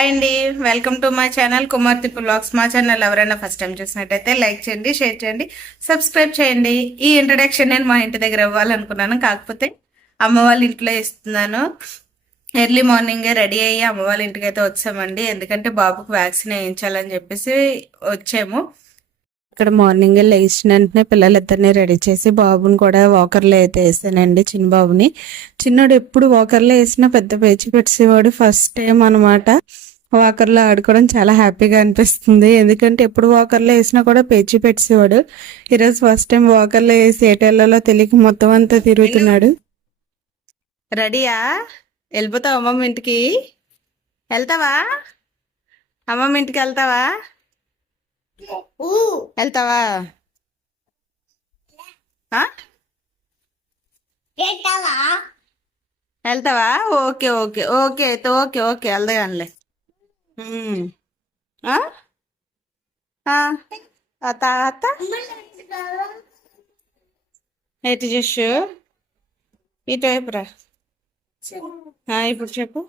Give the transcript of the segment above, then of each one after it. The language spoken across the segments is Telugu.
హాయ్ అండి, వెల్కమ్ టు మై ఛానల్ కుమార్తి బ్లాగ్స్. మా ఛానల్ ఎవరైనా ఫస్ట్ టైం చూసినట్టయితే లైక్ చేయండి, షేర్ చేయండి, సబ్స్క్రైబ్ చేయండి. ఈ ఇంట్రడక్షన్ నేను మా ఇంటి దగ్గర ఇవ్వాలనుకున్నాను, కాకపోతే అమ్మ వాళ్ళ ఇంట్లో ఇస్తున్నాను. ఎర్లీ మార్నింగే రెడీ అయ్యి అమ్మ వాళ్ళ ఇంటికి అయితే వచ్చామండి. ఎందుకంటే బాబుకు వ్యాక్సిన్ వేయించాలని చెప్పేసి వచ్చాము. ఇక్కడ మార్నింగ్ లేచిన వెంటనే పిల్లలిద్దరిని రెడీ చేసి బాబుని కూడా వాకర్లో అయితే వేసానండి. చిన్న బాబుని, చిన్నోడు ఎప్పుడు వాకర్లో వేసినా పెద్ద పేచి పెట్టేవాడు. ఫస్ట్ టైం అనమాట వాకర్లో ఆడుకోవడం చాలా హ్యాపీగా అనిపిస్తుంది. ఎందుకంటే ఎప్పుడు వాకర్లో వేసినా కూడా పేచి పెట్టేవాడు. ఈరోజు ఫస్ట్ టైం వాకర్లో వేసి ఏటేళ్లలో తెలియక మొత్తం అంతా తిరుగుతున్నాడు. రెడీయా? వెళ్ళిపోతావా అమ్మమ్మ ఇంటికి? వెళ్తావా? అమ్మమ్మ ఇంటికి వెళ్తావా? వెళ్తావా? వెళ్తావా? ఓకే ఓకే ఓకే అయితే ఓకే ఓకే వెళ్దాగానిలే. అత్త అత్త ఎటు చేసు ఇటువైపు రా. ఇప్పుడు చెప్పు.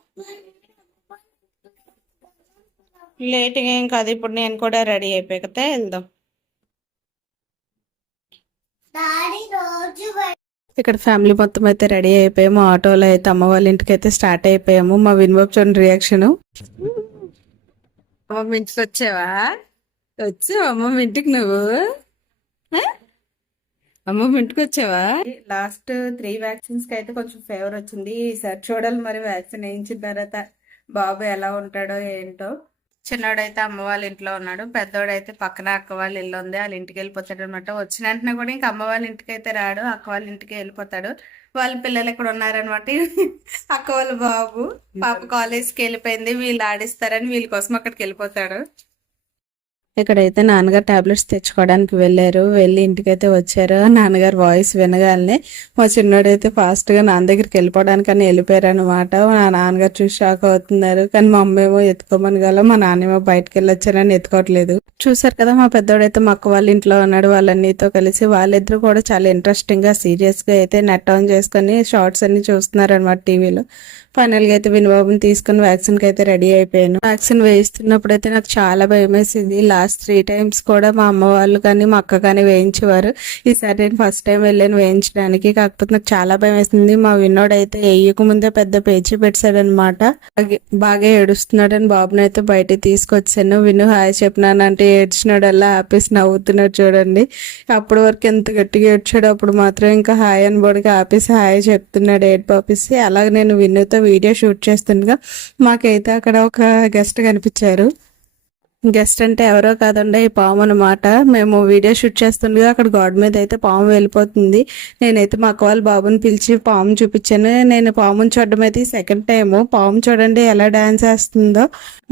లేట్గా ఏం కాదు, ఇప్పుడు నేను కూడా రెడీ అయిపోయి కదా వెళ్దాం. ఇక్కడ ఫ్యామిలీ మొత్తం అయితే రెడీ అయిపోయాము. ఆటోలో అయితే అమ్మ వాళ్ళ ఇంటికి అయితే స్టార్ట్ అయిపోయాము. మా వినబాబు చూడండి రియాక్షన్. అమ్మమ్మ ఇంటికి వచ్చావా? వచ్చావా అమ్మమ్మ ఇంటికి? నువ్వు అమ్మమ్మ ఇంటికి వచ్చావా? లాస్ట్ 3 వ్యాక్సిన్స్ కి అయితే కొంచెం ఫేవర్ వచ్చింది. ఈసారి చూడాలి మరి వ్యాక్సిన్ వేయించిన తర్వాత బాబు ఎలా ఉంటాడో ఏంటో. చిన్నోడైతే అమ్మ వాళ్ళ ఇంట్లో ఉన్నాడు, పెద్దోడైతే పక్కన అక్క వాళ్ళ ఇల్లు ఉంది, వాళ్ళ ఇంటికి వెళ్ళిపోతాడు అనమాట. వచ్చిన వెంటనే కూడా ఇంకా అమ్మ వాళ్ళ ఇంటికి అయితే రాడు, అక్క వాళ్ళ ఇంటికి వెళ్ళిపోతాడు. వాళ్ళ పిల్లలు ఇక్కడ ఉన్నారనమాట. అక్క వాళ్ళ బాబు పాప కాలేజ్కి వెళ్ళిపోయింది, వీళ్ళు ఆడిస్తారని వీళ్ళ కోసం అక్కడికి వెళ్ళిపోతాడు. ఇక్కడైతే నాన్నగారు టాబ్లెట్స్ తెచ్చుకోవడానికి వెళ్ళారు. వెళ్ళి ఇంటికైతే వచ్చారు. నాన్నగారు వాయిస్ వినగానే మా చిన్నోడైతే ఫాస్ట్ గా నాన్న దగ్గరికి వెళ్ళిపోవడానికని వెళ్ళిపోయారు అనమాట. మా నాన్నగారు చూసి షాక్ అవుతున్నారు. కానీ మా అమ్మ ఏమో ఎత్తుకోమని గల మా నాన్నేమో బయటకు వెళ్ళొచ్చారని ఎత్తుకోవట్లేదు. చూసారు కదా, మా పెద్దోడైతే మా అక్క వాళ్ళ ఇంట్లో ఉన్నాడు వాళ్ళన్నీతో కలిసి. వాళ్ళిద్దరు కూడా చాలా ఇంట్రెస్టింగ్ గా సీరియస్ గా అయితే నెట్ ఆన్ చేసుకుని షార్ట్స్ అన్ని చూస్తున్నారు అనమాట టీవీలో. ఫైనల్ గా అయితే వినబాబుని తీసుకుని వ్యాక్సిన్ కి అయితే రెడీ అయిపోయాను. వ్యాక్సిన్ వేయిస్తున్నప్పుడు అయితే నాకు చాలా భయం వేసింది. లాస్ట్ 3 times కూడా మా అమ్మ వాళ్ళు కానీ మా అక్క కానీ వేయించేవారు. ఈసారి నేను ఫస్ట్ టైం వెళ్ళాను వేయించడానికి. కాకపోతే నాకు చాలా భయం వేసింది. మా విన్నోడు అయితే వేయక ముందే పెద్ద పేచి పెట్టాడనమాట. బాగా ఏడుస్తున్నాడని బాబుని అయితే బయటికి తీసుకొచ్చాను. విను హాయ్ చెప్పినానంటే ఏడ్చినాడల్లా ఆపేసి నవ్వుతున్నాడు చూడండి. అప్పటి వరకు ఎంత గట్టిగా ఏడ్చాడు, అప్పుడు మాత్రం ఇంకా హాయ్ అని బడికి ఆపేసి హాయ్ చెప్తున్నాడు ఏడుపు ఆపేసి. అలాగే నేను విన్నుతో వీడియో షూట్ చేస్తుండగా మాకైతే అక్కడ ఒక గెస్ట్ కనిపించారు. గెస్ట్ అంటే ఎవరో కాదండి, ఈ పాము అనమాట. మేము వీడియో షూట్ చేస్తుండగా అక్కడ గోడ మీద అయితే పాము వెళ్ళిపోతుంది. నేనైతే మా అక్క వాళ్ళ బాబుని పిలిచి పాము చూపించాను. నేను పాముని చూడడం అయితే సెకండ్ టైము. పాము చూడండి ఎలా డాన్స్ వేస్తుందో.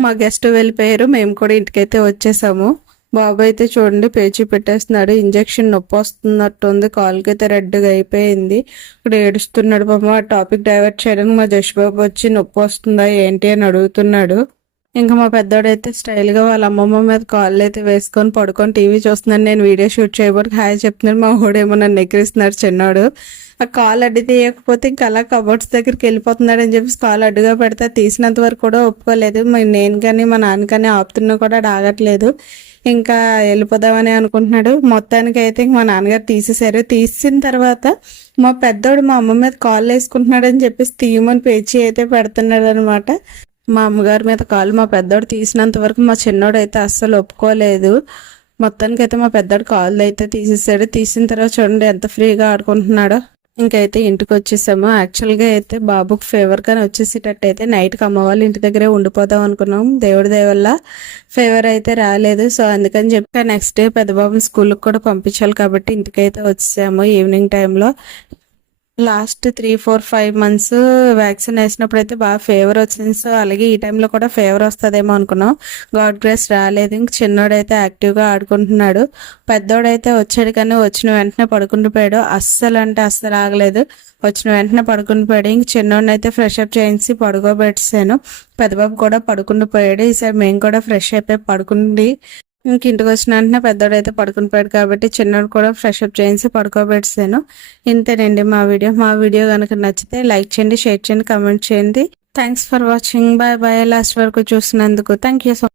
మా గెస్ట్ వెళ్ళిపోయారు, మేము కూడా ఇంటికైతే వచ్చేసాము. బాబు అయితే చూడండి పేచి పెట్టేస్తున్నాడు. ఇంజెక్షన్ నొప్పి వస్తున్నట్టుంది, కాలుకి అయితే రెడ్గా అయిపోయింది. ఇక్కడ ఏడుస్తున్నాడు పాపం. ఆ టాపిక్ డైవర్ట్ చేయడానికి మా జష్ బాబు వచ్చి నొప్పి వస్తుందా ఏంటి అని అడుగుతున్నాడు. ఇంకా మా పెద్దోడైతే స్టైల్ గా వాళ్ళ అమ్మమ్మ మీద కాళ్ళు అయితే వేసుకొని పడుకొని టీవీ చూస్తున్నాడు. నేను వీడియో షూట్ చేయబోదు హాయ్ చెప్తున్నాడు. మా హోడేమో నన్ను ఎక్కిరిస్తున్నాడు చిన్నాడు. ఆ కాల్ అడ్డు తీయకపోతే ఇంకా అలా కబోర్డ్స్ దగ్గరికి వెళ్ళిపోతున్నాడు అని చెప్పేసి కాల్ అడ్డుగా పెడితే తీసినంత వరకు కూడా ఒప్పుకోలేదు. నేను కానీ మా నాన్న కానీ ఆపుతున్నా కూడా ఆగట్లేదు. ఇంకా వెళ్ళిపోదామని అనుకుంటున్నాడు. మొత్తానికి అయితే మా నాన్నగారు తీసేశారు. తీసిన తర్వాత మా పెద్దోడు మా అమ్మ మీద కాళ్ళు వేసుకుంటున్నాడు అని చెప్పేసి తీయమని పేచి అయితే పెడుతున్నాడు అనమాట. మా అమ్మగారి మీద కాళ్ళు మా పెద్దోడు తీసినంత వరకు మా చిన్నోడు అయితే అస్సలు ఒప్పుకోలేదు. మొత్తానికి అయితే మా పెద్దోడు కాళ్ళు అయితే తీసేసాడు. తీసిన తర్వాత చూడండి ఎంత ఫ్రీగా ఆడుకుంటున్నాడో. ఇంకైతే ఇంటికి వచ్చేసాము. యాక్చువల్గా అయితే బాబుకి ఫీవర్ కానీ వచ్చేసేటట్టు అయితే నైట్కి అమ్మ వాళ్ళ ఇంటి దగ్గరే ఉండిపోదాం అనుకున్నాం. దేవుడి దయ వల్ల ఫీవర్ అయితే రాలేదు. సో అందుకని చెప్పి నెక్స్ట్ డే పెద్ద బాబుని స్కూల్కి కూడా పంపించాలి కాబట్టి ఇంటికైతే వచ్చేసాము ఈవినింగ్ టైంలో. లాస్ట్ 3, 4, 5 months వ్యాక్సిన్ వేసినప్పుడు అయితే బాగా ఫీవర్ వచ్చింది. సో అలాగే ఈ టైంలో కూడా ఫీవర్ వస్తుందేమో అనుకున్నాం. గాడ్ గ్రేస్ రాలేదు. ఇంక చిన్నోడైతే యాక్టివ్గా ఆడుకుంటున్నాడు. పెద్దోడైతే వచ్చాడు కానీ వచ్చిన వెంటనే పడుకుండిపోయాడు. అస్సలు అంటే అస్సలు ఆగలేదు. వచ్చిన వెంటనే పడుకుండిపోయాడు. ఇంక చిన్నోడిని అయితే ఫ్రెష్ అప్ చేయించి పడుకోబెట్టాను. పెద్దబాబు కూడా పడుకుండిపోయాడు. ఈసారి మేము కూడా ఫ్రెష్ అయిపోయి పడుకుండి ఇంక ఇంటికి వచ్చిన వెంటనే పెద్దోడైతే పడుకుని పోయాడు కాబట్టి చిన్నోడు కూడా ఫ్రెష్ అప్ చేయించి పడుకోబెట్టాను. ఇంతేనండి మా వీడియో కనుక నచ్చితే లైక్ చేయండి, షేర్ చేయండి, కామెంట్ చేయండి. Thanks for watching. Bye bye. Last వరకు చూసినందుకు థ్యాంక్ యూ సో